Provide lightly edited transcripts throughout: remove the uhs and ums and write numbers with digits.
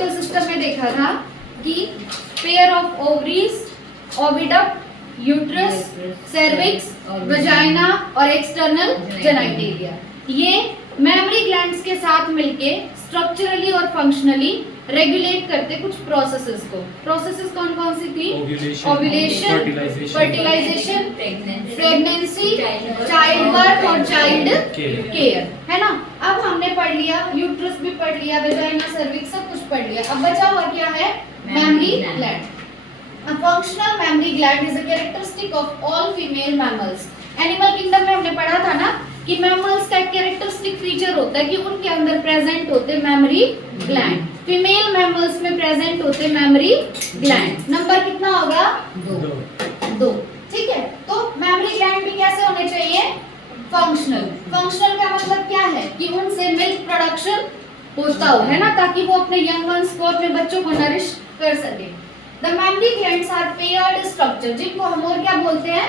Reproductive system में देखा था कि pair of ovaries, oviduct, uterus, cervix, vagina और एक्सटर्नल जेनिटेलिया, ये मेमरी ग्लैंड्स के साथ मिलके स्ट्रक्चरली और फंक्शनली रेगुलेट करते कुछ प्रोसेसेस को। प्रोसेसेस कौन कौन सी थी? Ovulation, fertilisation, pregnancy, child birth और चाइल्ड केयर, है ना। अब हमने पढ़ लिया, यूट्रस भी पढ़ लिया, वेजाइना, सर्विक्स सब कुछ पढ़ लिया। अब बचा हुआ क्या है? Mammary gland. A functional mammary gland is a characteristic of all female mammals. Animal kingdom में हमने पढ़ा था ना कि मैमल्स का एक कैरेक्टरिस्टिक फीचर होता है कि उनके अंदर प्रेजेंट होते मेमरी ग्लैंड। फीमेल मैमल्स में प्रेजेंट होते मेमरी ग्लैंड। नंबर कितना होगा? 2। ठीक है, तो मेमरी ग्लैंड भी कैसे होने चाहिए? फंक्शनल। फंक्शनल का मतलब क्या है कि उनसे मिल्क प्रोडक्शन होता हो, है ना, ताकि वो अपने यंग वंस को, अपने बच्चों को नरिश कर सके। The mammary glands are paired structure, जिनको हम और क्या बोलते हैं?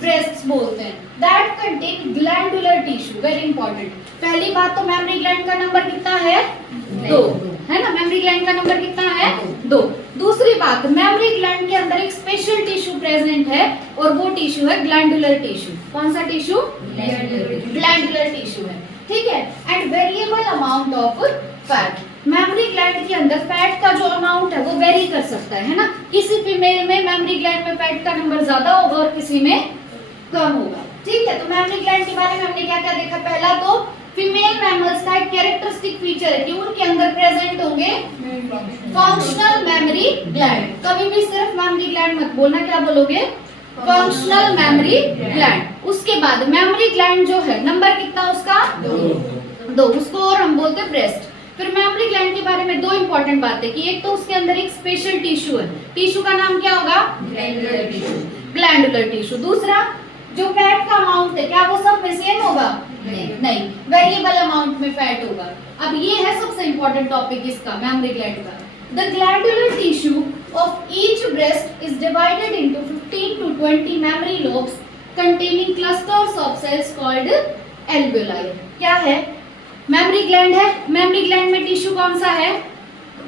ब्रेस्ट्स बोलते हैं। That contain glandular tissue, very important। पहली बात तो मेमरी ग्लैंड का नंबर कितना है? 2, है ना। मेमरी ग्लैंड का नंबर कितना है? 2। दूसरी बात, मेमरी ग्लैंड के अंदर एक स्पेशल टिश्यू प्रेजेंट है और वो टिश्यू है ग्लैंडुलर टिश्यू। कौन सा टिश्यू? ग्लैंडुलर टिश्यू है, ठीक है। And variable amount of fat. Mammary gland के अंदर फैट का जो अमाउंट है वो वेरी कर सकता है ना। किसी फीमेल में मेमरी ग्लैंड में फैट का नंबर ज्यादा होगा और किसी में कम होगा, ठीक है। तो मेमरी ग्लैंड के बारे में हमने क्या क्या देखा? पहला तो फीमेल मैमल्स का एक कैरेक्टरिस्टिक फीचर है कि उनके अंदर प्रेजेंट होंगे फंक्शनल मेमरी ग्लैंड। कभी भी सिर्फ मेमरी ग्लैंड मत बोलना, क्या बोलोगे? Functional mammary gland. उसके बाद मेमरी ग्लैंड जो है नंबर कितना उसका? 2। उसको और हम बोलते हैं ब्रेस्ट। फिर मेमरी ग्लैंड के बारे में 2 इंपॉर्टेंट बातें कि एक तो उसके अंदर एक स्पेशल टिश्यू है, टिश्यू का नाम क्या होगा? Glandular tissue. दूसरा, जो फैट का अमाउंट है क्या वो सब में सेम होगा? नहीं, वेरिएबल अमाउंट में फैट होगा। अब ये है सबसे इंपॉर्टेंट टॉपिक इसका, मेमरी ग्लैंड का। The glandular tissue of each breast is divided into 15 to 20 mammary lobes containing clusters of cells called alveoli। क्या है? मेमरी ग्लैंड है। मेमरी ग्लैंड में टिश्यू कौन सा है?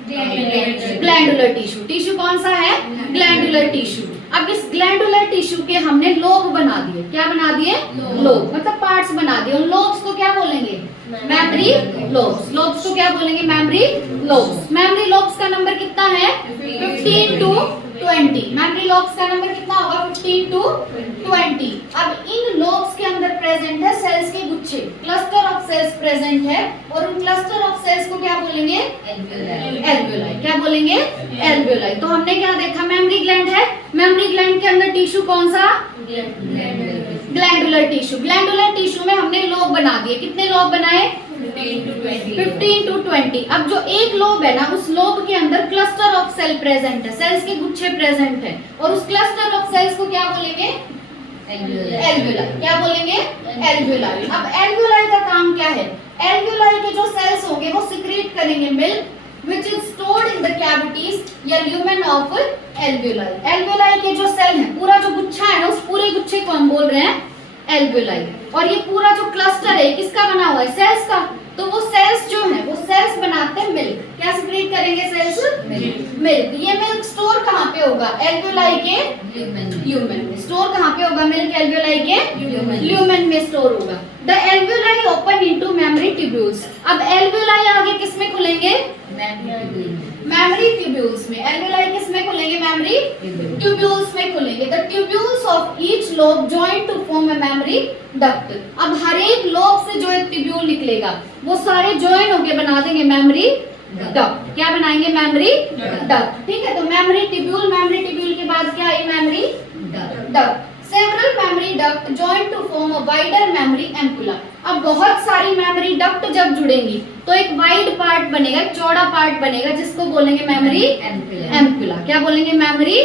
Glandular tissue. टिश्यू कौन सा है? Glandular tissue. अब इस ग्लैंडुलर टिश्यू के हमने लोब बना दिए। क्या बना दिए? लोब, मतलब पार्ट्स बना दिए। उन लोब्स को क्या बोलेंगे? Memory lobes. लोब्स को क्या बोलेंगे? Memory lobes. मेमरी लोब्स का नंबर कितना है? 15 to 20। मेमरी लोब्स का नंबर कितना होगा? 15 to 20। अब इन लोब्स के अंदर प्रेजेंट है सेल्स के गुच्छे, क्लस्टर ऑफ सेल्स प्रेजेंट है और उन क्लस्टर ऑफ सेल्स को क्या बोलेंगे? एल्वियोलाई। क्या बोलेंगे? एल्वियोलाई। तो हमने क्या देखा? मेमरी ग्लैंड है। मेमरी ग्लैंड के अंदर टिश्यू कौन सा? Glandular tissue. ग्लैंडुलर टिश्यू में हमने लोब बना दिए। कितने लोब बनाए? 15 to 20। अब जो एक लोब है ना, उस लोब के अंदर क्लस्टर ऑफ सेल प्रेजेंट है, सेल्स के गुच्छे प्रेजेंट है और उस क्लस्टर ऑफ सेल्स को क्या बोलेंगे? एल्वियोलाई। क्या बोलेंगे? एल्वियोलाई। अब एल्वियोलाई का काम क्या है? एल्वियोलाई के जो सेल्स होंगे वो सिक्रीट करेंगे milk which is stored in the cavities या lumen of alveoli। एल्वियोलाई के जो सेल है, पूरा जो गुच्छा है ना, उस पूरे गुच्छे को हम बोल रहे हैं एल्वियोलाई। और ये पूरा जो क्लस्टर है किसका बना हुआ है? सेल्स का। तो वो सेल्स जो है वो सेल्स बनाते हैं मिल्क। क्या सिक्रीट करेंगे सेल्स? मिल्क। ये मिल्क स्टोर कहाँ पे होगा? एल्वियोलाई के ल्यूमेन में। स्टोर कहाँ पे होगा मिल्क? एल्वियोलाई के ल्यूमेन में स्टोर होगा। The alveoli open into memory tubules. अब एल्वियोलाई आगे किसमें खुलेंगे? मेमरी ट्यूब्यूल्स में। एल्वियोलाई किसमें खुलेंगे? मेमरी ट्यूब्यूल्स में खुलेंगे। The tubules of each lobe join to form a mammary duct. अब हर एक लोब से जो एक ट्यूब्यूल निकलेगा वो सारे जॉइन होके बना देंगे मेमरी डक्ट। क्या बनाएंगे? मेमरी डक्ट, ठीक है। तो मेमरी ट्यूब्यूल, मेमरी ट्यूब्यूल के बाद क्या आई? Memory duct. Several memory duct join to form a wider memory ampulla। अब बहुत सारी मेमोरी डक्ट जब जुड़ेंगी तो एक वाइड पार्ट बनेगा, एक चौड़ा पार्ट बनेगा जिसको बोलेंगे मेमोरी एम्पुला। क्या बोलेंगे? मेमोरी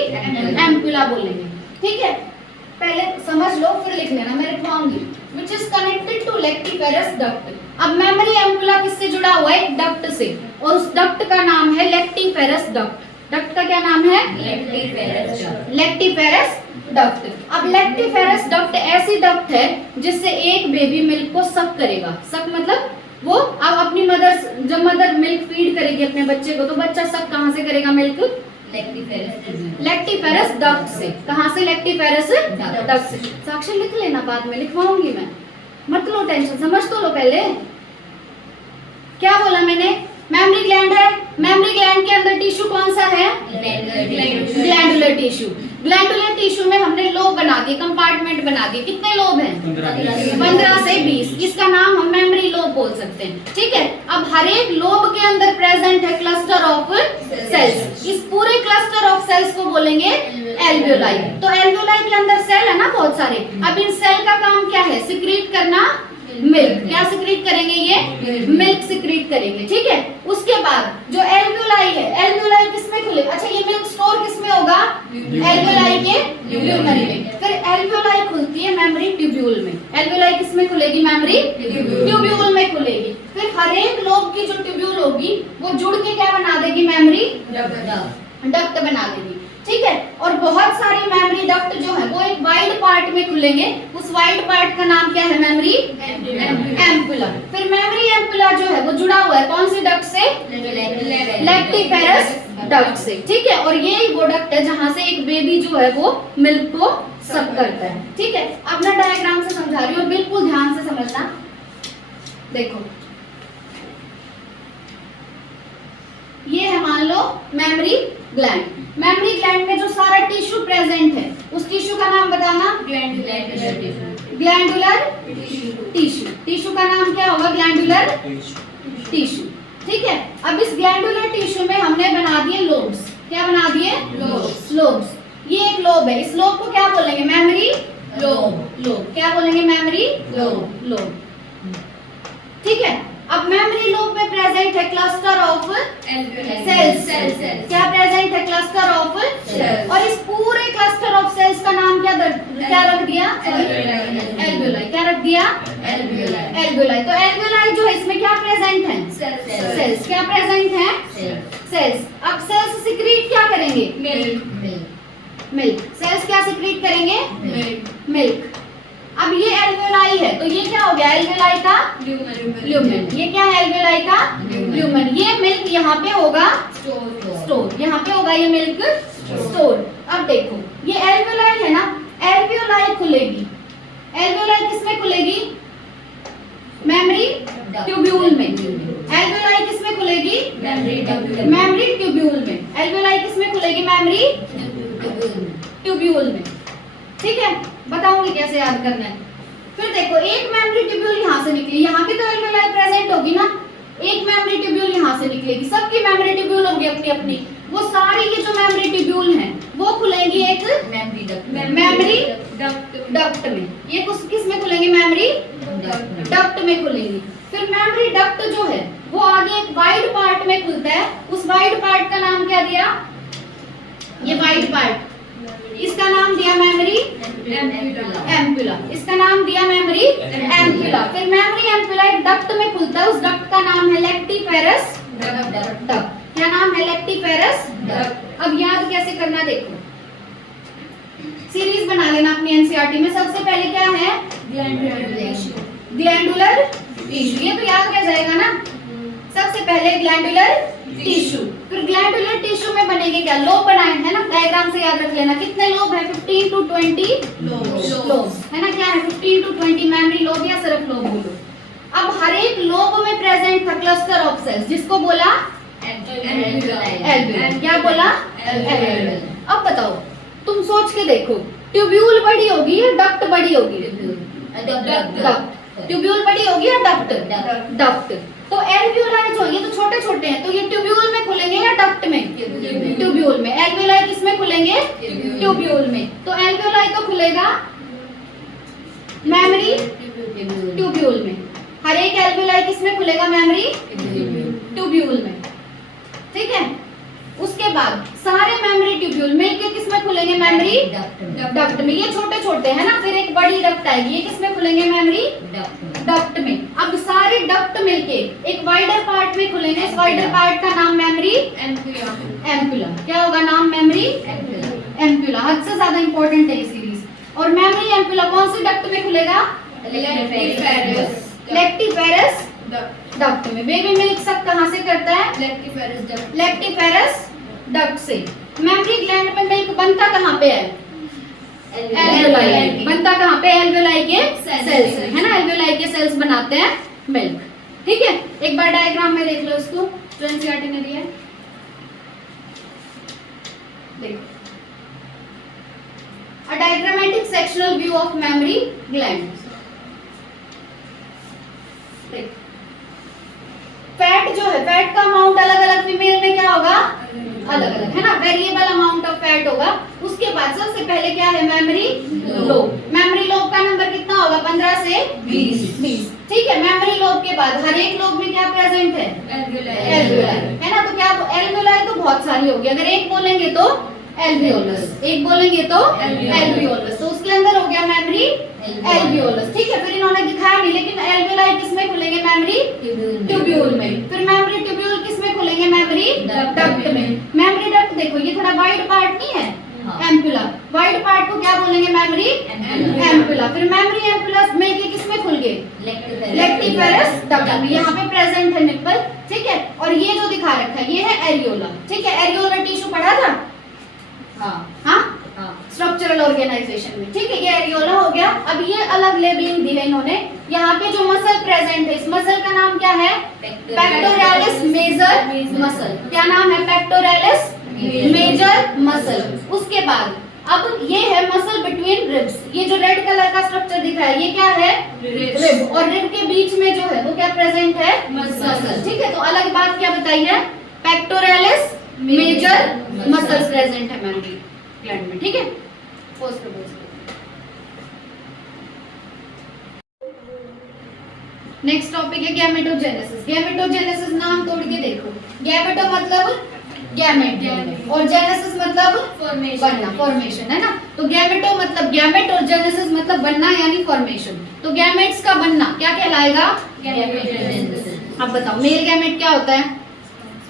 एम्पुला बोलेंगे, ठीक है। पहले समझ लो फिर लिख लेना, मैं लिखवाऊंगी। Which is connected to lactiferous duct। अब मेमोरी एम्पुला किससे जुड़ा हुआ है? डक्ट से, और उस डक्ट का नाम है लैक्टिफेरस डक्ट। डक्ट का क्या नाम है? Lactiferous duct. अब लैक्टिफेरस डक्ट ऐसी डक्ट है जिससे एक बेबी मिल्क को सक करेगा। सक मतलब वो अब अपनी मदर, जब मदर मिल्क फीड करेगी अपने बच्चे को, तो बच्चा सब कहाँ से करेगा मिल्क? लैक्टिफेरस डक्ट से। कहाँ से? लैक्टिफेरस डक्ट से। साक्षर लिख लेना, बाद में लिखवाऊंगी मैं, मत लो टेंशन, समझ तो लो पहले। क्या बोला मैंने? मेमरी ग्लैंड है, मेमरी ग्लैंड के अंदर टिश्यू कौन सा है? Glandular tissue. ग्लैंडुलर टिश्यू में हमने लोब बना दिए, कंपार्टमेंट बना दिए। कितने लोब हैं? 15 से 20। इसका नाम हम मेमोरी लोब बोल सकते हैं, ठीक है। अब हर एक लोब के अंदर प्रेजेंट है क्लस्टर ऑफ सेल्स। इस पूरे क्लस्टर ऑफ सेल्स को बोलेंगे एल्वियोलाई। तो एल्वियोलाई के अंदर सेल है ना बहुत सारे। अब इन सेल का काम क्या है? सिक्रीट करना मिल्क। क्या सिक्रीट करेंगे? ये मिल्क सिक्रीट करेंगे, ठीक है। उसके बाद जो एल्वियोलाई है, एल्वियोलाई किसमें खुले? अच्छा, ये मिल्क स्टोर किसमें होगा? एल्वियोलाई के ट्यूब्यूल में। फिर एल्वियोलाई खुलती है मेमोरी ट्यूब्यूल में। एल्वियोलाई किसमें खुलेगी? मेमोरी ट्यूब्यूल में खुलेगी। फिर हर एक लोब की जो ट्यूब्यूल होगी वो जुड़ के क्या बना देगी? मेमोरी डक्ट बना देगी, ठीक है। और बहुत सारे मेमोरी डक्ट जो है वो एक वाइड पार्ट में खुलेंगे। उस वाइड पार्ट का नाम क्या है? Mammary ampulla. फिर मेमोरी एम्पुला जो है वो जुड़ा हुआ है कौन सी डक्ट से? लैक्टिफेरस डक्ट से, ठीक है। और ये वो डक्ट है जहां से एक बेबी जो है वो मिल्क को सक करता है, ठीक है। अब मैं डायग्राम से समझा रही हूँ, बिल्कुल ध्यान से समझना। देखो, ये है मान लो मेमोरी ग्लैंड। मेमोरी ग्लैंड में जो सारा टिश्यू प्रेजेंट है उस टिश्यू का नाम बताना। Glandular tissue. टिश्यू का नाम क्या होगा? ग्लैंडुलर टिश्यू, ठीक है। अब इस ग्लैंडुलर टिश्यू में हमने बना दिए लोब्स। क्या बना दिए? लोब्स। ये एक लोब है, इस लोब को क्या बोलेंगे? Mammary lobe. क्या बोलेंगे? मेमोरी लोब, ठीक है। अब मेमोरी लोब में प्रेजेंट है क्लस्टर ऑफ सेल्स। क्या प्रेजेंट है? Cluster of cells. और इस पूरे क्लस्टर ऑफ सेल्स का नाम क्या रख दिया? एल्वियोलाई। क्या रख दिया? एल्वियोलाई। तो एल्वियोलाई जो है इसमें क्या प्रेजेंट है? सेल्स। क्या प्रेजेंट है? सेल्स। अब सेल्स सिक्रीट क्या करेंगे? मिल्क। सेल्स क्या सिक्रीट करेंगे? मिल्क। अब ये एल्वियोलाई है तो ये क्या हो गया? एल्वियोलाई का ल्यूमेन। ये क्या है? एल्वियोलाई का ल्यूमेन। ये मिल्क यहाँ पे होगा स्टोर। यहाँ पे होगा ये मिल्क स्टोर। अब देखो, ये एल्वियोलाई है ना, एल्वियोलाई खुलेगी। एल्वियोलाई किसमें खुलेगी? मेमोरी ट्यूब्यूल में। एल्वियोलाई किसमें खुलेगी? मेमोरी ट्यूब्यूल में। एल्वियोलाई किसमें खुलेगी? मेमोरी ट्यूब्यूल में, ठीक है। बताऊंगी कैसे याद करना है। फिर देखो, एक मेमोरी ट्यूब्यूल यहाँ से निकली, यहाँ की तो एल्वियोलाई प्रेजेंट होगी ना। एक मेमोरी ट्यूब्यूल यहाँ से निकलेगी, सबकी मेमोरी ट्यूब्यूल होगी अपनी अपनी। वो सारी ये जो मेमोरी ट्यूब्यूल हैं वो खुलेंगी एक मेमोरी डक्ट में। ये किस में खुलेंगी? मेमोरी डक्ट में खुलेंगी। फिर मेमोरी डक्ट जो है वो आगे एक वाइड पार्ट में खुलता है। उस वाइड पार्ट का नाम क्या दिया? ये वाइड पार्ट, इसका नाम दिया मेमोरी एम्पुला। इसका नाम दिया मेमोरी एम्पुला। फिर मेमोरी एम्पुला एक डक्ट में खुलता है, उस डक्ट का नाम है लैक्टिफेरस डक्ट। क्या नाम है? Lactiferous duct. अब याद कैसे करना देखो, सीरीज बना लेना अपनी एनसीईआरटी में। सबसे पहले क्या है? Glandular tissue. ये तो याद रह जाएगा ना। सबसे पहले ग्लैंडुलर टिश्यू। फिर ग्लैंडुलर टिश्यू में बनेंगे क्या? लोब बनाए हैं ना, डायग्राम से याद रख लेना। कितने लोब है? 15 to 20 लोब है ना। क्या है? 15 to 20 मेमोरी लोब या सिर्फ लोब बोलो। अब हर एक लोब में प्रेजेंट था क्लस्टर ऑफ सेल्स, जिसको बोला एल्वियोलाई। क्या बोला? एल्वियोलाई। अब बताओ, तुम सोच के देखो, ट्यूब्यूल बड़ी होगी या डक्ट बड़ी होगी? डक्ट। ट्यूब्यूल बड़ी होगी या डक्ट? डक्ट। तो एल्वियोलाई जो ये तो छोटे छोटे हैं, तो ये ट्यूब्यूल में खुलेंगे या डक्ट में? ट्यूब्यूल में। एल्वियोलाई किस में खुलेंगे? ट्यूब्यूल में। तो एल्वियोलाई तो खुलेगा मेमोरी ट्यूब्यूल में। हर एक एल्वियोलाई किस में खुलेगा? मेमोरी ट्यूब्यूल में, ठीक है। उसके बाद सारे मेमोरी ट्यूब्यूल मिलके किस में खुलेंगे? मेमोरी डक्ट में। ये छोटे छोटे है ना। फिर एक बड़ी डक्ट आएगी, ये किस में खुलेंगे? मेमोरी डक्ट में। अब सारे डक्ट मिलके एक वाइडर पार्ट में खुलेंगे। इस वाइडर पार्ट का नाम मेमोरी एम्पुला। क्या होगा नाम? Mammary ampulla. हद से ज्यादा इंपॉर्टेंट है ये सीरीज। और मेमोरी एम्पुला कौन सी डक्ट में खुलेगा? लैक्टिफेरस डक्ट में। बेबी मिल्क सब कहाँ से करता है? लेक्टिफेरस डक्ट से। मेमरी ग्लैंड में मिल्क बनता कहाँ पे है? एल्वेओलाई। बनता कहाँ पे? एल्वेओलाई के सेल्स में, है ना? एल्वेओलाई के सेल्स बनाते हैं मिल्क। ठीक है, एक बार डायग्राम में देख लो इसको, जो एनसीईआरटी ने दिया है। देखो, a diagrammatic sectional view of mammary gland। देखो, फैट जो है, फैट का अमाउंट अलग अलग फीमेल में क्या होगा? अलग अलग, है ना? वेरिएबल अमाउंट ऑफ फैट होगा। उसके बाद सबसे पहले क्या है? Memory lobe. मेमोरी लोब का नंबर कितना होगा? 15 से 20। ठीक है, मेमोरी लोब के बाद हर एक लोब में क्या प्रेजेंट है? एल्वेओलाई, है ना? तो क्या एल्वेओलाई तो बहुत सारी होगी, अगर एक बोलेंगे तो एल्वियोलस, एक बोलेंगे तो एल्वियोलस, तो उसके अंदर हो गया मेमोरी एल्वियोलस। ठीक है, फिर इन्होंने दिखाया नहीं, लेकिन एल्वियोलाई किसमें खुलेंगे? मेमोरी ट्यूब्यूल में। फिर मेमोरी ट्यूब्यूल किसमें खुलेंगे? मेमोरी डक्ट में। मेमोरी डक्ट देखो, ये थोड़ा वाइड पार्ट नहीं है? एम्पुला। वाइड पार्ट को क्या बोलेंगे? Mammary ampulla. फिर मेमोरी एम्पुला मिलके किसमें खुल गए? लेक्टिफेरस डक्ट में। यहाँ पे प्रेजेंट है निप्पल। ठीक है, और ये जो दिखा रखा है ये है एरियोला। ठीक है, एरियोला टिश्यू पढ़ा था? हाँ, स्ट्रक्चरल ऑर्गेनाइजेशन में। ठीक है, ये एरियोला हो गया। अब ये अलग लेबलिंग दी है इन्होंने। यहाँ पे जो मसल प्रेजेंट है, इस मसल का नाम क्या है? Pectoralis major muscle. क्या नाम है? Pectoralis major muscle. उसके बाद अब ये है मसल बिटवीन रिब्स। ये जो रेड कलर का स्ट्रक्चर दिख रहा है ये क्या है? रिब। और रिब के बीच में जो है वो क्या प्रेजेंट है? मसल। ठीक है, तो अलग बात क्या बताई है? पेक्टोरालिस मेजर मसल्स प्रेजेंट है मेमोरी ग्लैंड में। ठीक है, पोस्ट नेक्स्ट टॉपिक है गैमेटोजेनेसिस। गैमेटोजेनेसिस नाम तोड़ के देखो। गैमेटो मतलब गैमेट और जेनेसिस मतलब बनना, फॉर्मेशन, है ना? तो गैमेटो मतलब गैमेट और जेनेसिस मतलब बनना यानी फॉर्मेशन। तो गैमेट्स का बनना क्या कहलाएगा? गैमेटोजेनेसिस। अब बताओ, मेल गैमेट क्या होता है?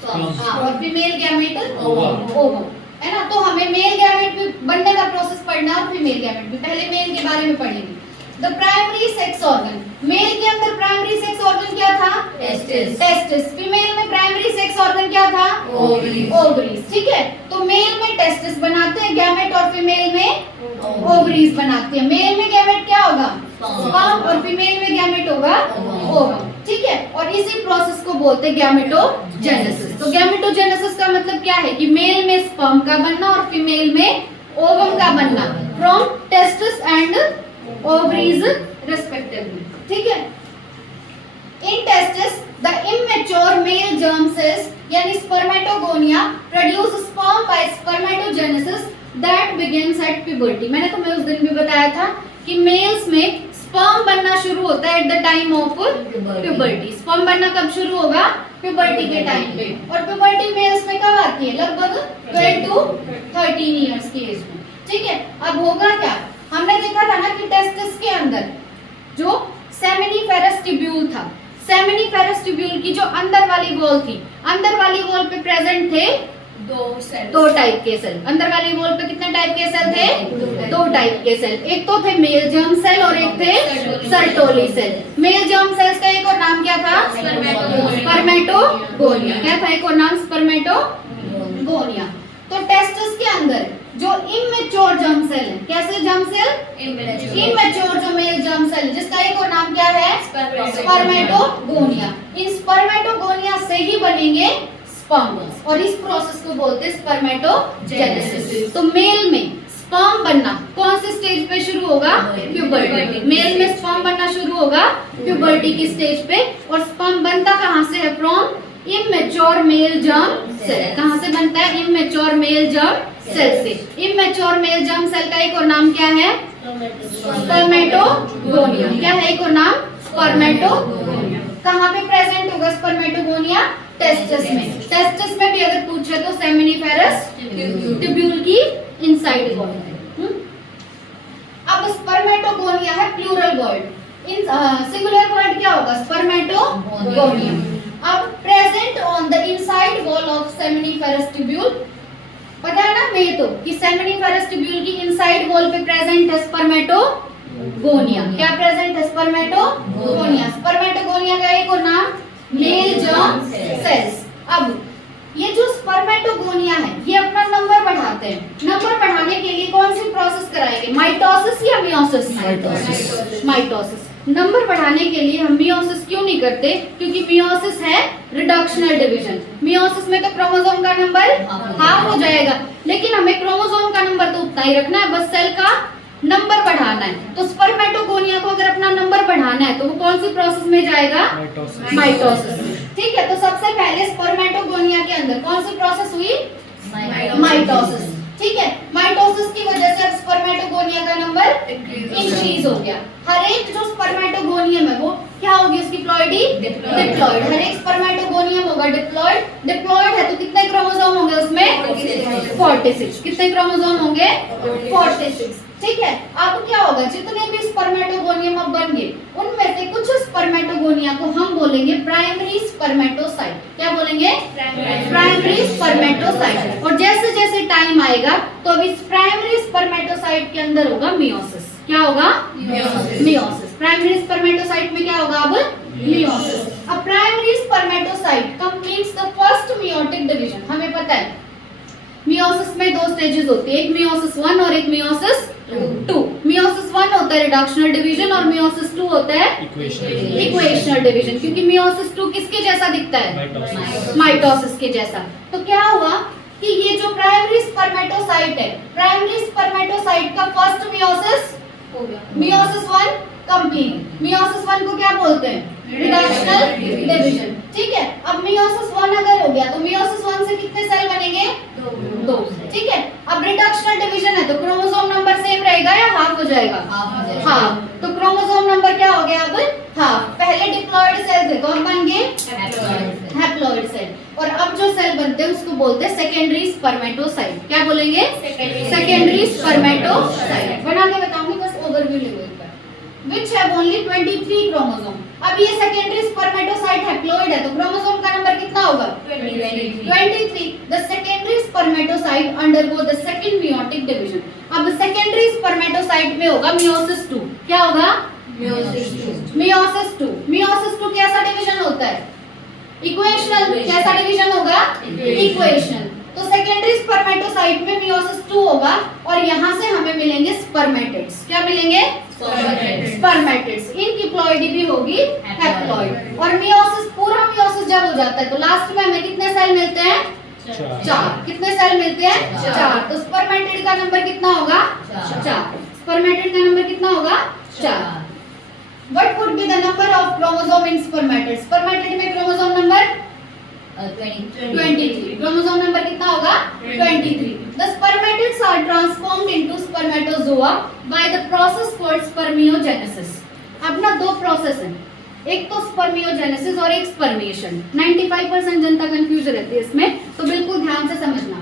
और फीमेल गैमेट ओवम, है ना? तो हमें मेल गैमेट भी बनने का प्रोसेस पढ़ना और फीमेल गैमेट भी। पहले मेल के बारे में पढ़ेंगे। The primary sex organ, male के अंदर प्राइमरी सेक्स ऑर्गन क्या था? टेस्टिस। फीमेल में प्राइमरी सेक्स ऑर्गन क्या था? ओवरीज। ठीक है, तो मेल में टेस्टिस बनाते हैं गैमेट और फीमेल में ओवरीज बनाते हैं। मेल में गैमेट क्या होगा? स्पर्म, और फीमेल में गैमेट होगा ओवम। ठीक है, और इसी प्रोसेस को बोलते हैं गैमेटोजेनेसिस। तो गैमेटोजेनेसिस का मतलब क्या है? कि मेल में स्पर्म का बनना और फीमेल में ओवम का बनना, from testis and ovaries respectively. ठीक है, in testis the immature male germ cells यानी spermatogonia produce sperm by spermatogenesis that begins at puberty. मैंने तुम्हें उस दिन भी बताया था कि मेल्स में स्पर्म बनना शुरू होता है at the time of puberty. Sperm बनना कब शुरू होगा? प्यूबर्टी के टाइम पे। और प्यूबर्टी मेल्स में कब आती है? लगभग 12 to 13 इयर्स की एज में। ठीक है, अब होगा क्या? हमने देखा था ना कि टेस्टिस के अंदर जो सेमिनिफेरस ट्यूब्यूल था, सेमिनिफेरस ट्यूब्यूल की जो अंदर वाली वॉल थी, अंदर वाली वॉल पे प्रेजेंट थे दो टाइप के सेल। अंदर वाली वॉल पे कितने टाइप के सेल थे? 2 टाइप के सेल। एक तो थे मेल जर्म सेल और एक थे Sertoli cell. Male germ cells का एक और नाम क्या था? स्पर्मेटोगोनिया। क्या था एक और नाम? स्पर्मेटोगोनिया। तो टेस्टिस के अंदर जो इमेच्योर जर्म सेल है, कैसे जर्म सेल? इमेच्योर जो मेल जर्म सेल, जिसका एक और नाम क्या है? स्पर्मेटोगोनिया। इन स्पर्मेटोगोनिया से ही बनेंगे स्पर्म, और इस प्रोसेस को बोलते हैं स्पर्मेटोजेनेसिस। तो मेल में स्पर्म बनना कौन से स्टेज पे शुरू होगा? प्यूबर्टी। मेल में स्पर्म बनना शुरू होगा प्यूबर्टी की स्टेज पे। और स्पर्म बनता कहां से है? From immature male germ cell. कहां से बनता है? इमेच्योर मेल जर्म सेल से। इमेच्योर मेल जर्म सेल का एक और नाम क्या है? स्पर्मेटोगोनिया। क्या है एक और नाम? स्पर्मेटोगोनिया। कहां पे प्रेजेंट होगा स्पर्मेटोगोनिया? टेस्टिस में। टेस्टिस में भी अगर पूछे तो सेमिनिफेरस ट्यूब्यूल की इनसाइड वॉल है। अब स्पर्मेटोगोनिया है plural word. In singular word क्या होगा? स्पर्मेटोगोनिया। अब present on the inside wall of seminiferous tubule, पता है ना मैं तो कि सेमिनिफेरस ट्यूब्यूल की इनसाइड वॉल पे प्रेजेंट है स्पर्मेटोगोनिया। क्या प्रेजेंट है? स्पर्मेटोगोनिया। स्पर्मेटोगोनिया का एक और नाम मेल जर्म सेल्स। अब ये जो स्पर्मेटोगोनिया है ये अपना नंबर बढ़ाते हैं। नंबर बढ़ाने के लिए कौन सी प्रोसेस कराएंगे, माइटोसिस या मियोसिस? माइटोसिस। नंबर बढ़ाने के लिए हम मियोसिस क्यों नहीं करते, क्योंकि मियोसिस है रिडक्शनल डिवीजन। मियोसिस में तो क्रोमोसोम का नंबर हाफ हो जाएगा, लेकिन हमें क्रोमोसोम का नंबर तो उतना ही रखना है, बस सेल का नंबर बढ़ाना है। तो स्पर्मेटोगोनिया को अगर अपना नंबर बढ़ाना है तो वो कौन सी प्रोसेस में जाएगा, माइटोसिस। ठीक है, तो सबसे पहले स्पर्मेटोगोनिया के अंदर कौन सी प्रोसेस हुई, माइटोसिस। ठीक है, माइटोसिस की वजह से अब स्पर्मेटोगोनिया का नंबर इंक्रीज हो गया। हर एक जो स्पर्मेटोगोनियम है वो क्या होगी, उसकी प्लॉइडी डिप्लॉइड। हर एक स्पर्मेटोगोनियम होगा डिप्लॉइड। डिप्लॉइड है तो कितने क्रोमोसोम होंगे उसमें, 46। कितने क्रोमोसोम होंगे, 46। ठीक है, अब क्या होगा, जितने भी स्पर्मेटोगोनियम अब बन गए उनमें से कुछ स्पर्मेटोगोनिया को हम बोलेंगे प्राइमरी स्पर्मेटोसाइट। क्या बोलेंगे, प्राइमरी स्पर्मेटोसाइट। और जैसे जैसे टाइम आएगा तो अब इस प्राइमरी स्पर्मेटोसाइट के अंदर होगा मियोसिस। क्या होगा, मियोसिस। प्राइमरी स्पर्मेटोसाइट में क्या होगा, अब मियोसिस। अब primary spermatocyte completes the first meiotic division. हमें पता है मियोसिस में दो स्टेजेस होती है, एक मियोसिस 1 और एक मियोसिस 2। मियोसिस 1 होता है रिडक्शनल डिवीजन और मियोसिस 2 होता है इक्वेशनल डिवीजन। क्योंकि मियोसिस 2 किसके जैसा दिखता है, माइटोसिस के जैसा। तो क्या हुआ कि ये जो प्राइमरी स्पर्मेटोसाइट है, प्राइमरी स्पर्मेटोसाइट का फर्स्ट मियोसिस हो गया, मियोसिस 1 कंप्लीट। मियोसिस 1 को क्या बोलते हैं, रिडक्शनल डिवीजन। ठीक है, अब मियोसिस 1 अगर हो गया तो मियोसिस 1 से कितने सेल बनेंगे, 2। ठीक है, अब रिडक्शनल डिवीजन है तो क्रोमोसोम नंबर सेम रहेगा या हाफ हो जाएगा, हाफ। तो क्रोमोसोम नंबर क्या हो गया, अब हाफ। पहले डिप्लॉइड सेल थे तो अब बन गए हैप्लॉइड सेल। और अब जो सेल बनते हैं उसको बोलते हैं सेकेंडरी स्पर्मेटोसाइट। क्या बोलेंगे, सेकेंडरी स्पर्मेटोसाइट। बना के बताऊंगी, बस ओवरव्यू ले लो एक बार। Which have only 23 chromosome। अब ये सेकेंडरी स्पर्मेटोसाइट हैप्लॉइड है तो क्रोमोसोम का नंबर कितना होगा, 23। The secondary spermatocyte undergo the second meiotic division। अब सेकेंडरी स्पर्मेटोसाइट में होगा मियोसिस 2। क्या होगा, मियोसिस 2। मियोसिस 2 कैसा डिवीजन होता है, इक्वेशनल। कैसा डिवीजन होगा, इक्वेशनल। तो सेकेंडरी स्पर्मेटोसाइट में मियोसिस 2 होगा और यहाँ से हमें मिलेंगे स्पर्मेटिड्स। क्या मिलेंगे, स्पर्मेटिड्स। इनकी प्लॉइडी भी होगी हैप्लॉइड। और मियोसिस, पूरा मियोसिस जब हो जाता है तो लास्ट में हमें कितने सेल मिलते हैं, 4। कितने सेल मिलते हैं, 4। तो स्पर्मेटिड का नंबर कितना होगा, 4। स्पर्मेटिड का नंबर कितना होगा, 4। What would be the number of chromosome in spermatid? Spermatid में क्रोमोसोम नंबर 23। क्रोमोसोम नंबर कितना होगा, 23। The spermatids are transformed into spermatozoa by the process called spermiogenesis। अब ना दो प्रोसेस हैं, एक तो स्पर्मियोजेनेसिस और एक स्पर्मिएशन। 95% जनता कंफ्यूज रहती है इसमें, तो बिल्कुल ध्यान से समझना।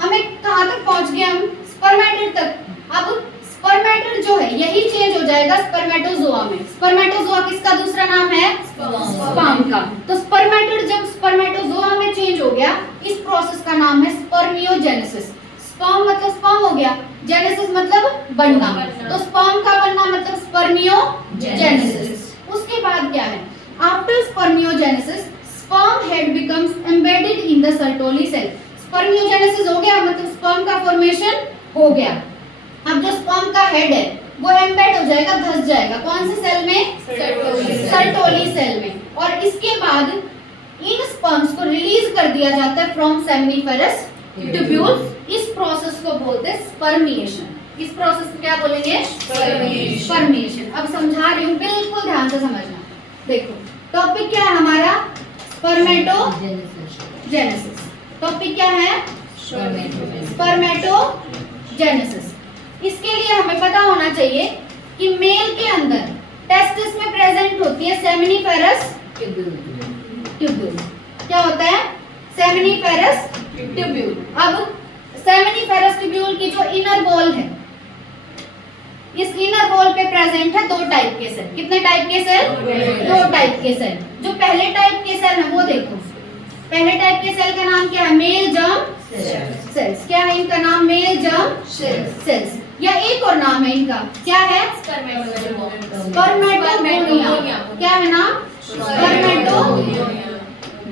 हमें कहाँ तक पहुँच गए हम, स्पर्मेटिड तक। अब स्पर्मेटिड जो है यही चेंज हो जाएगा स्पर्मेटोजोआ में। स्पर्मेटोजोआ किसका दूसरा नाम है, स्पर्म का। तो स्पर्मेटिड जब स्पर्मेटोजोआ में चेंज हो गया, इस प्रोसेस का नाम है स्पर्मियोजेनेसिस। स्पर्म मतलब स्पर्म हो गया, जेनेसिस मतलब बनना। तो स्पर्म का बनना मतलब स्पर्मियोजेनेसिस। उसके बाद क्या है, after spermiogenesis sperm head becomes embedded in the Sertoli cell. Spermiogenesis हो गया मतलब स्पर्म का फॉर्मेशन हो गया। अब जो स्पर्म का हेड है वो एम्बेड हो जाएगा, धस जाएगा। कौन से सेल में, सर्टोली सेल में। और इसके बाद इन स्पर्म्स को रिलीज कर दिया जाता है फ्रॉम सेमिनिफेरस ट्यूब्यूल। इस प्रोसेस को बोलते हैं स्पर्मिएशन। इस प्रोसेस को क्या बोलेंगे, स्पर्मिएशन। अब समझा रही हूँ, बिल्कुल ध्यान से समझना। देखो टॉपिक क्या है हमारा, स्पर्मेटोजेनेसिस। टॉपिक क्या है, स्पर्मेटोजेनेसिस। इसके लिए हमें पता होना चाहिए कि मेल के अंदर टेस्टिस में प्रेजेंट होती है सेमिनिफेरस ट्यूब्यूल। क्या होता है, सेमिनिफेरस ट्यूब्यूल। अब सेमिनिफेरस ट्यूब्यूल की जो इनर वॉल है, इस इनर वॉल पे प्रेजेंट है 2 टाइप के सेल। कितने टाइप के सेल, 2 टाइप के सेल। जो पहले टाइप के सेल है वो देखो, पहले टाइप के सेल का नाम क्या है, मेल जर्म सेल्स। क्या है इनका नाम, मेल जर्म सेल्स। या एक और नाम है इनका, क्या है, स्पर्मेटोगोनिया। क्या है नाम, स्पर्मेटोगोनिया।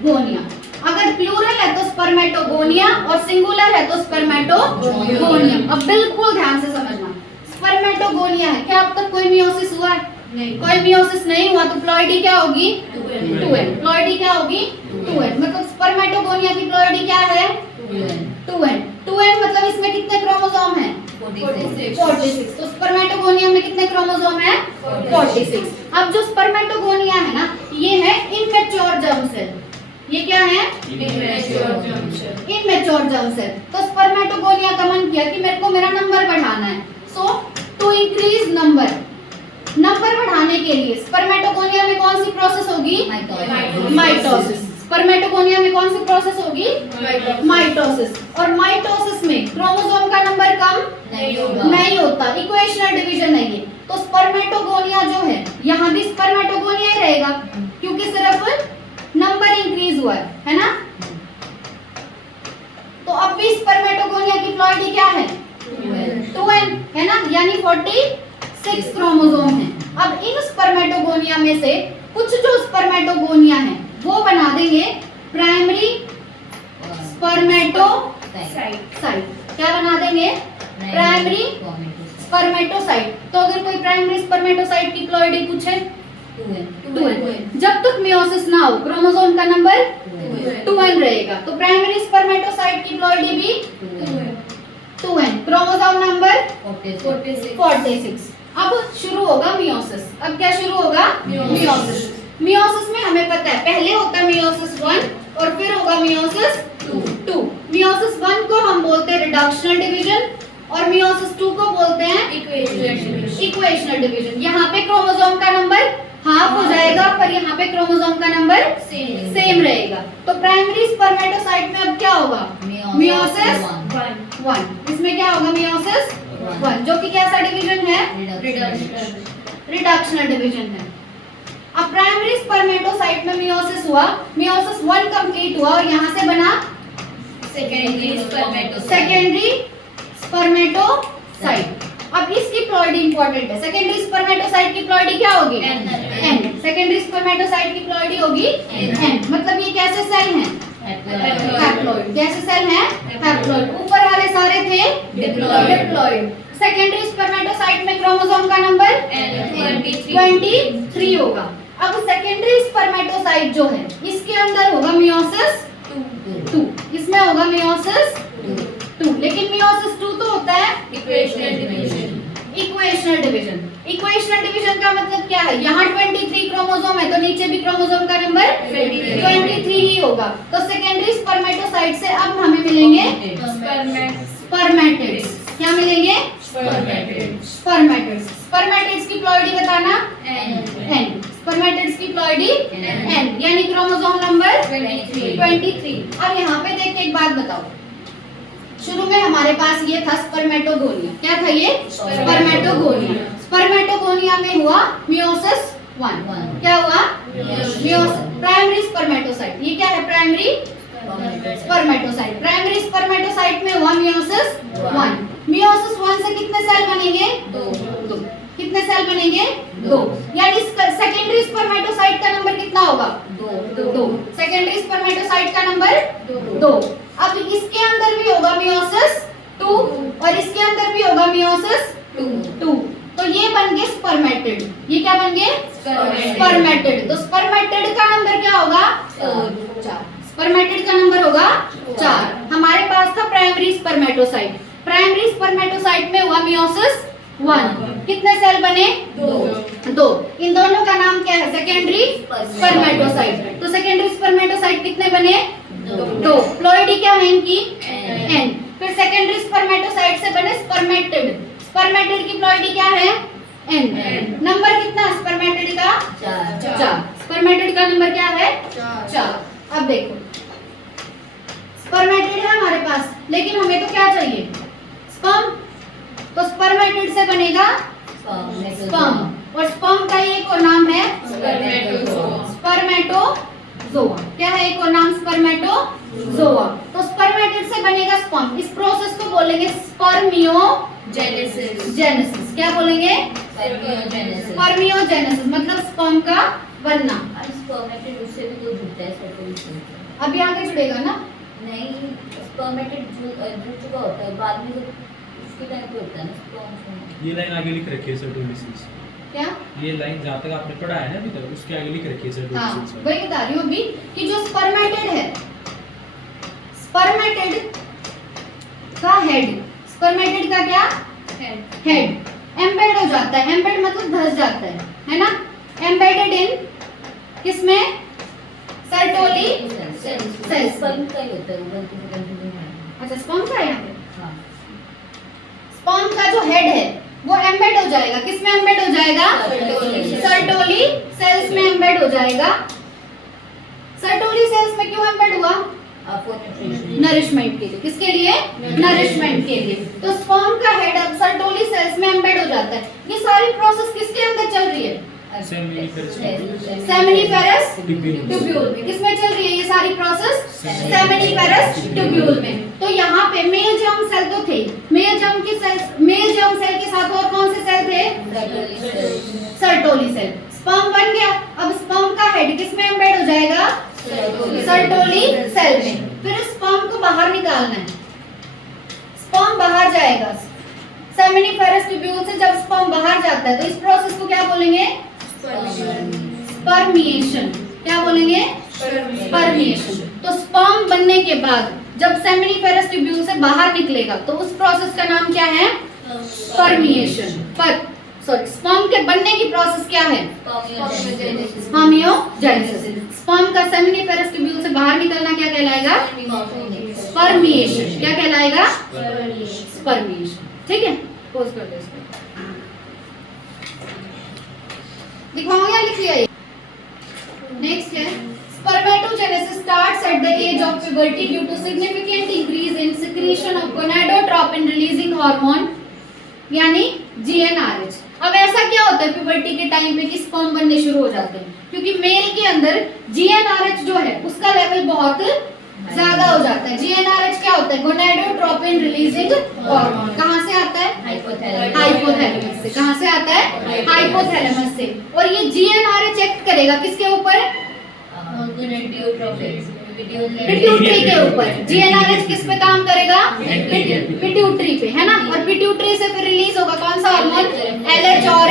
स्पर्मेटोगोनिया। अगर प्लूरल है तो स्पर्मेटोगोनिया और सिंगुलर है तो स्पर्मेटोगोनियम। अब बिल्कुल ध्यान से समझना, स्पर्मेटोगोनिया है, क्या अब तक कोई मियोसिस हुआ है? नहीं। कोई मियोसिस नहीं हुआ तो प्लॉइडी क्या होगी? 2n। प्लॉइडी क्या होगी? 2n। मतलब स्पर्मेटोगोनिया की प्लॉइडी क्या है? 2n। 2n मतलब इसमें कितने क्रोमोसोम हैं? 46। तो स्पर्मेटोगोनिया में कितने क्रोमोसोम है? 46। अब जो स्पर्मेटोगोनिया है ना, ये है इनमेच्योर जर्म सेल। ये क्या है? Immature germ cell. तो स्पर्मेटोगोनिया का मन किया कि मेरे को मेरा नंबर बढ़ाना है, सो टू इंक्रीज नंबर बढ़ाने के लिए स्पर्मेटोगोनिया में कौन सी प्रोसेस होगी? माइटोसिस। स्पर्मेटोगोनिया में कौन सी प्रोसेस होगी? माइटोसिस। और माइटोसिस में क्रोमोसोम का नंबर कम नहीं होता, इक्वेशनल डिवीजन नहीं है। तो स्पर्मेटोगोनिया जो है, यहाँ भी स्पर्मेटोगोनिया ही रहेगा क्योंकि सिर्फ नंबर इंक्रीज हुआ है ना। तो अब भी स्पर्मेटोगोनिया की प्लॉइडी क्या है? 2n है ना, यानी 46 क्रोमोसोम है। अब इन स्पर्मेटोगोनिया में से कुछ जो स्पर्मेटोगोनिया है वो बना देंगे प्राइमरी स्पर्मेटोसाइट। क्या बना देंगे? Primary spermatocyte. तो अगर कोई प्राइमरी स्पर्मेटोसाइट की प्लॉइडी पूछे 2n। जब तक मियोसिस ना हो क्रोमोसोम का नंबर 2n रहेगा। तो प्राइमरी स्पर्मेटोसाइट की प्लॉइडी भी 2n, क्रोमोसोम नंबर 46। अब शुरू होगा मियोसिस। अब क्या शुरू होगा? मियोसिस। मियोसिस में हमें पता है पहले होता है मियोसिस 1 और फिर होगा मियोसिस 2। मियोसिस 1 को हम बोलते हैं रिडक्शनल डिवीजन और मियोसिस 2 को बोलते हैं इक्वेशनल डिवीजन। यहाँ पे क्रोमोसोम का नंबर हाफ हो जाएगा पर यहाँ पे क्रोमोसोम का नंबर सेम रहेगा। तो प्राइमरी स्पर्मेटोसाइट में अब क्या होगा? मियोसिस 1। इसमें क्या होगा? मियोसिस 1, जो कि कैसा डिवीजन है? रिडक्शनल डिवीजन है। अब प्राइमरी स्पर्मेटोसाइट में मियोसिस हुआ, मियोसिस 1 कंप्लीट हुआ और यहाँ से बना सेकेंडरी स्पर्मेटोसाइट। अब इसकी प्लॉइडी इंपॉर्टेंट है। सेकेंडरी स्पर्मेटोसाइट की प्लॉइडी क्या होगी? n। सेकेंडरी स्पर्मेटोसाइट की प्लॉइडी होगी n। मतलब ये कैसे सेल हैं? हैप्लॉइड। कैसे सेल हैं? हैप्लॉइड। ऊपर वाले सारे थे डिप्लॉइड। सेकेंडरी स्पर्मेटोसाइट में क्रोमोसोम का नंबर 23 होगा। अब सेकेंडरी स्पर्मेटोसाइट जो है इसके अंदर होगा मियोसिस 2। इसमें होगा मियोसिस 2। लेकिन मियोसिस 2 तो होता है इक्वेशनल डिवीजन। इक्वेशनल डिवीजन का मतलब क्या है? यहाँ 23 क्रोमोसोम है तो नीचे भी क्रोमोसोम का नंबर 23 ही होगा। तो सेकेंडरी स्पर्मेटोसाइट से अब हमें मिलेंगे स्पर्मेटिड्स। क्या मिलेंगे? स्पर्मेटिड्स। स्पर्मेटिड्स की प्लॉइडी बताना n। स्पर्मेटिड्स की प्लॉइडी n, यानी क्रोमोसोम नंबर 23। अब यहाँ पे देख के एक बात बताओ, शुरू में हमारे पास ये था स्पर्मेटोगोनिया। क्या था ये? स्पर्मेटोगोनिया। स्पर्मेटोगोनिया में हुआ मियोसिस 1। क्या हुआ? Primary spermatocyte. ये क्या है? Primary spermatocyte. प्राइमरी स्पर्मेटोसाइट में हुआ मियोसिस 1। मियोसिस 1 से कितने सेल बनेंगे? 2। कितने सेल बनेंगे? 2। यानी सेकेंडरी स्पर्मेटोसाइट का नंबर कितना होगा? 2। सेकेंडरी स्पर्मेटोसाइट का नंबर 2। अब इसके अंदर भी होगा मियोसिस 2 और इसके अंदर भी होगा मियोसिस 2। तो ये बन गए स्पर्मेटिड। ये क्या बन गए? स्पर्मेटिड। तो स्पर्मेटिड का नंबर क्या होगा? 4। स्पर्मेटिड का नंबर होगा 4। हमारे पास था प्राइमरी स्पर्मेटोसाइट। प्राइमरी स्पर्मेटोसाइट में हुआ मियोसिस 1। कितने सेल बने? 2। इन दोनों का नाम क्या है? Secondary spermatocyte. तो सेकेंडरी स्पर्मेटोसाइट कितने बने? 2। प्लॉइडी क्या है इनकी? n। फिर सेकेंडरी स्पर्मेटोसाइट से बने स्पर्मेटिड। स्पर्मेटिड की प्लॉइडी क्या है? n। नंबर कितना स्पर्मेटिड का? 4। स्पर्मेटिड का नंबर क्या है? 4। अब देखो स्पर्मेटिड है हमारे पास, लेकिन हमें तो क्या चाहिए? स्पर्म। तो स्पर्मेटिड से बनेगा स्पर्म और स्पर्म का एक और नाम है स्पर्मेटोजोआ। क्या है एक और नाम? स्पर्मेटोजोआ। तो स्पर्मेटिड से बनेगा स्पर्म। इस प्रोसेस को बोलेंगे स्पर्मियोजेनेसिस। क्या बोलेंगे? स्पर्मियोजेनेसिस मतलब स्पर्म का बनना। स्पर्मेटिड उससे भी तो जुड़ता है। अभी आगे जुड़ेगा ना? नहीं, स्पर्मेटेड जुड़ चुका होता है, बाद में जब उसके टाइम पे होता है ना स्पर्म। ये लाइन आगे लिख रखी है सर्टोलिसिस। क्या? ये लाइन जहाँ तक आपने पढ़ा है ना अभी तक, उसके आगे लिख रखी है हाँ, सर्टोलिसिस। वही बता रही हूँ अभी कि जो स्पर्मेटेड है, स्पर्मेटेड का हेड, स्पर्मेटेड का क्या? हेड एम्बेड हो जाता है। एम्बेड मतलब धस जाता है ना? एम्बेडेड इन किसमें? Sertoli cells. स्पर्म का ही होता है, वो गलती से कंफ्यूजन है। अच्छा, स्पर्म का है यहाँ पे। हाँ, स्पर्म का जो हेड है वो एम्बेड हो जाएगा, किसमें एम्बेड हो जाएगा? सर्टोली सेल्स में एम्बेड हो जाएगा। सर्टोली सेल्स में क्यों एम्बेड हुआ? नरिशमेंट के लिए। किसके लिए? नरिशमेंट के लिए। तो स्पर्म का हेड अब सर्टोली सेल्स में एम्बेड हो जाता है। ये सारी प्रोसेस किसके अंदर चल रही है? सेमिनिफेरस ट्यूब्यूल में। किसमें चल रही है ये सारी प्रोसेस? सेमिनिफेरस ट्यूब्यूल में। तो यहाँ पे मेल जर्म सेल तो थे, मेल जर्म सेल के साथ और कौन से सेल थे? Sertoli cell. स्पर्म बन गया, अब स्पर्म का हेड किसमें एम्बेड हो जाएगा? सर्टोली सेल में। फिर स्पर्म को बाहर निकालना है, स्पर्म बाहर जाएगा सेमिनिफेरस ट्यूब्यूल से। जब स्पर्म बाहर जाता है तो इस प्रोसेस को क्या बोलेंगे? स्पर्मिएशन। क्या बोलेंगे? स्पर्मिएशन। तो स्पर्म बनने के बाद जब सेमिनिफेरस ट्यूब्यूल से बाहर निकलेगा तो उस प्रोसेस का नाम क्या है? स्पर्मिएशन। पर सॉरी, स्पर्म के बनने की प्रोसेस क्या है? स्पर्मियोजेनेसिस। स्पर्म का सेमिनिफेरस ट्यूब्यूल से बाहर निकलना क्या कहलाएगा? स्पर्मिएशन। क्या कहलाएगा? स्पर्मिएशन। ठीक है, पोज कर दो इसको। दिखाओ या लिख लिया ये? नेक्स्ट है spermatogenesis starts at the age of puberty due to significant increase in secretion of gonadotropin releasing hormone यानी GnRH। अब ऐसा क्या होता है प्यूबर्टी के टाइम पे कि स्पर्म बनने शुरू हो जाते हैं? क्योंकि मेल के अंदर GnRH जो है उसका लेवल बहुत ज्यादा हो जाता है। GnRH क्या होता है? Gonadotropin releasing hormone. कहाँ से आता है? हाइपोथैलेमस से। कहाँ से आता है? हाइपोथैलेमस से। और ये GnRH एक्ट करेगा किसके ऊपर? पिट्यूटरी के ऊपर। GnRH किस पे काम करेगा? पिट्यूटरी पे, है ना? और पिट्यूटरी से फिर रिलीज होगा कौन सा हार्मोन? LH और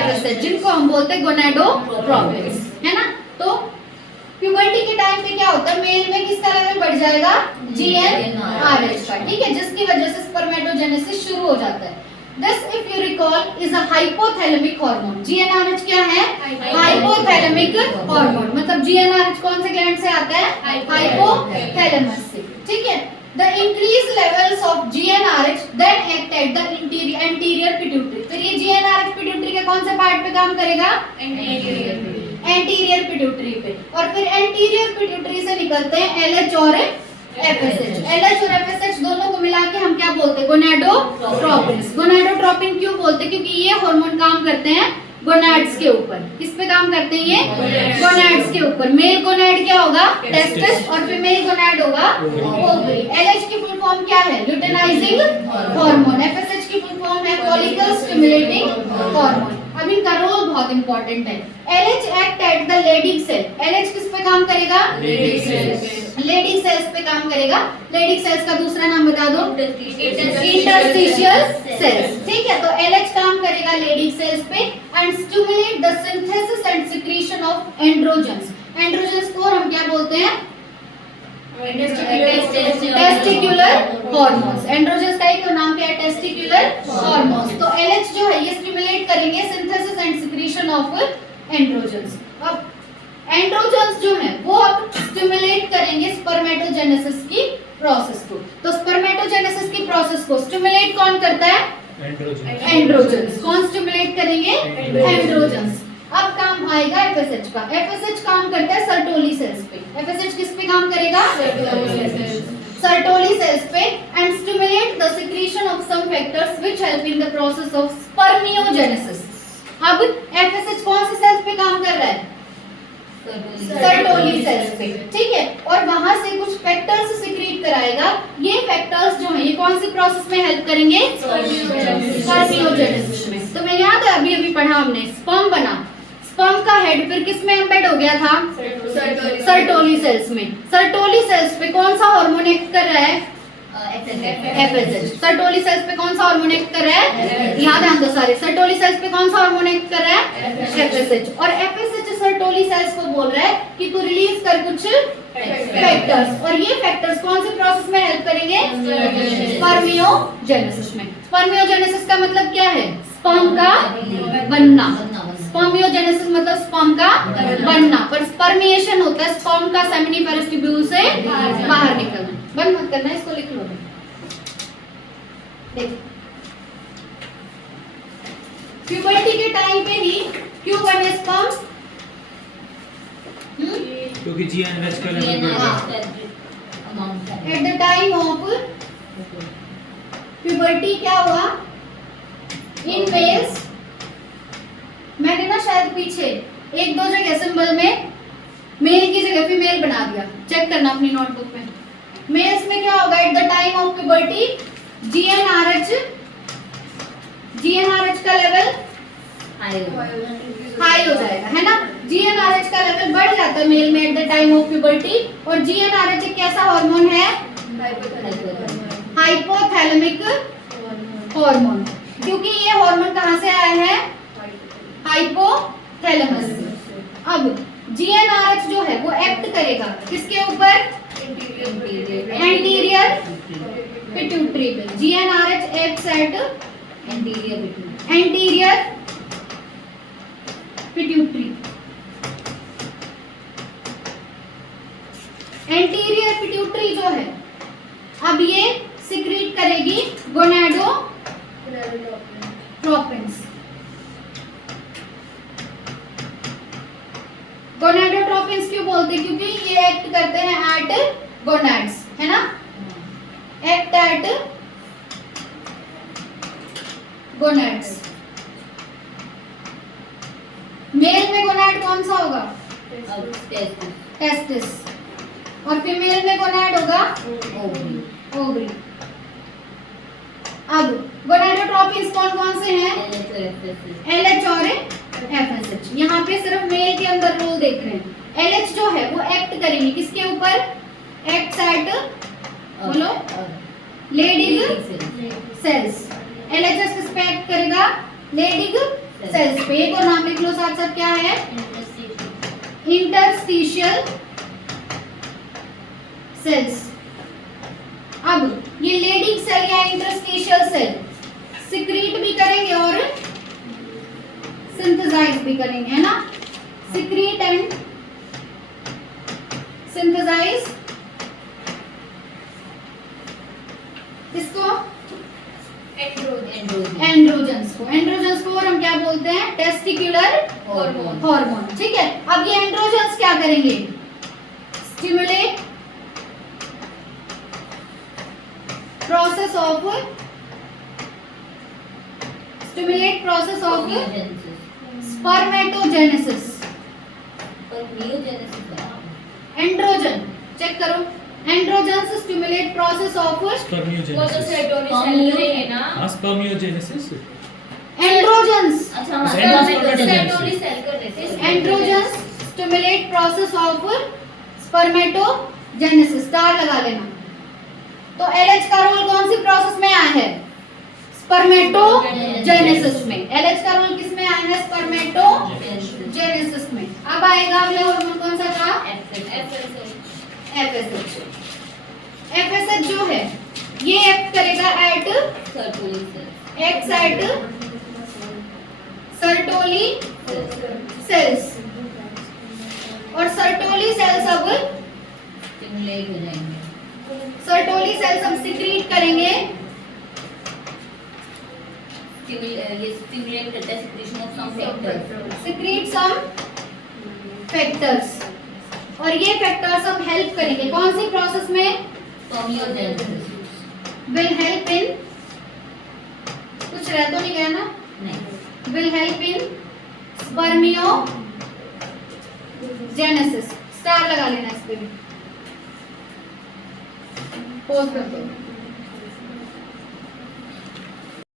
FSH, जिनको हम बोलते हैं गोनाडोट्रोपिन, है ना? तो प्यूबर्टी के टाइम पे क्या होता है? मेल में किसका लेवल बढ़ जाएगा? GnRH का। ठीक है, जिसकी वजह से स्पर्मेटोजेनेसिस शुरू हो जाता है। This, if you recall, is a hypothalamic hormone. GnRH क्या है? Hypothalamic hormone। मतलब GnRH कौन से ग्लैंड से आता है? हाइपोथैलेमस से। ठीक है, the increased levels of GnRH then act at the anterior pituitary। फिर ये GnRH पिट्यूटरी के कौन से पार्ट पे काम करेगा? एंटीरियर पिट्यूटरी पे। और फिर एंटीरियर पिट्यूटरी से निकलते हैं LH और FSH। LH और FSH दोनों को मिला के हम क्या बोलते हैं? गोनाडोट्रोपिन। गोनाडोट्रोपिन क्यों बोलते हैं? क्योंकि ये हार्मोन काम करते हैं गोनाड्स के ऊपर। किस पे काम करते हैं ये? गोनाड्स के ऊपर। मेल गोनाड क्या होगा? टेस्टिस। और फीमेल गोनाड होगा ओवरी। LH की फुल फॉर्म क्या है? Luteinising hormone. FSH की फुल फॉर्म है फॉलिकल स्टिमुलेटिंग हार्मोन। अब इनका रोल बहुत इंपॉर्टेंट है। LH act at the Leydig cell. LH किस पे काम करेगा? लेडिंग सेल्स पे काम करेगा। लेडिंग सेल्स का दूसरा नाम बता दो? Interstitial cells. ठीक है, तो LH काम करेगा लेडिंग सेल्स पे and stimulate the synthesis and secretion of androgens. Androgens को हम क्या बोलते हैं? Testicular hormones. एंड्रोजन्स का एक नाम क्या है? Testicular hormones. तो LH जो है ये स्टिमुलेट करेंगे synthesis and secretion of androgens. अब एंड्रोजन्स जो है वो अब स्टिमुलेट करेंगे स्पर्मेटोजेनेसिस की प्रोसेस को। तो स्पर्मेटोजेनेसिस की प्रोसेस को स्टिमुलेट कौन करता है? एंड्रोजन्स। कौन स्टिमुलेट करेंगे? एंड्रोजन्स। अब काम आएगा FSH का। FSH काम करता है सर्टोली सेल्स पे। FSH किस पे काम करेगा? सर्टोली सेल्स पे and stimulate the secretion of some factors which help in the process of spermiogenesis. अब FSH कौन से सेल्स पे काम कर रहा है? सर्टोली सेल्स पे। ठीक है, और वहां से कुछ फैक्टर्स सिक्रीट कराएगा। ये फैक्टर्स जो है ये कौन सी प्रोसेस में हेल्प करेंगे? स्पर्मियोजेनेसिस में। तो मैं याद है अभी अभी पढ़ा हमने, स्पर्म बना, स्पर्म का हेड फिर किस में एम्बेड हो गया था? सर्टोली सेल्स में। सर्टोली सेल्स पे कौन सा हार्मोन एक्ट कर रहा है? FSH। सर्टोली सेल्स पे कौन सा हार्मोन एक्ट कर रहा है? यहाँ ध्यान दो सारे, सर्टोली सेल्स पे कौन सा हार्मोन एक्ट कर रहा है? FSH। और FSH सर्टोली सेल्स को बोल रहा है कि तू रिलीज कर कुछ फैक्टर्स, और ये फैक्टर्स कौन से प्रोसेस में हेल्प करेंगे? स्पर्मियोजेनेसिस में। स्पर्मियोजेनेसिस का मतलब क्या है? स्पर्म का बनना। स्पर्मियोजेनेसिस मतलब स्पर्म का बनना, पर स्पर्मिएशन होता है स्पर्म का सेमिनिफेरस ट्यूब्यूल से बाहर निकलना। बंद मत करना, इसको लिख लो। देखो, प्यूबर्टी के टाइम पे ही क्यों बने स्पर्म? क्योंकि GnRH का लेवल बढ़ गया। At the time of puberty क्या हुआ इन मेल्स? मैंने ना शायद पीछे एक दो जगह सिंबल में मेल की जगह फीमेल बना दिया, चेक करना अपनी नोटबुक में। मेल्स में क्या होगा? At the time of puberty GnRH का लेवल हाई हो जाएगा, है ना? GnRH का लेवल बढ़ जाता है मेल में at the time of puberty. और GnRH एक कैसा हार्मोन है? Hypothalamic hormone. क्योंकि ये हार्मोन कहाँ से आया है? हाइपोथैलेमस से। अब GnRH जो है वो एक्ट करेगा किसके ऊपर? एंटीरियर पिट्यूटरी पे। GnRH acts at anterior pituitary. Anterior pituitary जो है, अब ये सिक्रीट करेगी गोनाडोट्रोपिन्स। गोनाडोट्रोपिन्स क्यों बोलते हैं? क्योंकि ये एक्ट करते हैं एट गोनाड्स, है ना? Act at gonads. मेल में गोनाड कौन सा होगा? टेस्टिस। और फीमेल में गोनाड होगा ओवरी। अब गोनाडोट्रोपिन्स कौन कौन से हैं? LH और FSH। यहाँ पे सिर्फ मेल के अंदर रोल देख रहे हैं। LH जो है वो एक्ट करेंगे किसके ऊपर? एक्ट एट, बोलो, लेडिग सेल्स। LHS किस पे एक्ट करेगा? लेडिग सेल्स पे। एक और नाम लिख लो साथ साथ, क्या है? Interstitial cells. अब ये लेडिग सेल या इंटरस्टिशियल सेल सिक्रीट भी करेंगे और सिंथेसाइज भी करेंगे, है ना? सिक्रीट एंड सिंथेसाइज इसको एंड्रोजन्स को। एंड्रोजन्स को और हम क्या बोलते हैं? Testicular hormone. ठीक है, अब ये एंड्रोजन्स क्या करेंगे? Stimulate process of spermatogenesis. Androgen check करो। Androgens stimulate process of spermiogenesis. हाँ, spermiogenesis. Androgens androgens. Androgens stimulate process of spermatogenesis. Star लगा लेना। तो LH का रोल कौन सी प्रोसेस में आया है? स्पर्मेटोजेनेसिस में। LH का रोल किस में आया है? स्पर्मेटोजेनेसिस में। अब आएगा अगले हार्मोन कौन सा था? FSH। FSH जो है ये एक्ट करेगा एट सर्टोली सेल्स। और सर्टोली सेल्स अब सिक्रीट करेंगे सिक्रीट सम फैक्टर्स। और ये फैक्टर्स हम हेल्प करेंगे कौन सी प्रोसेस में? विल हेल्प इन, कुछ रह तो नहीं गया ना? Will help in spermiogenesis. Star लगा लेना इस पे भी। पोज कर दो।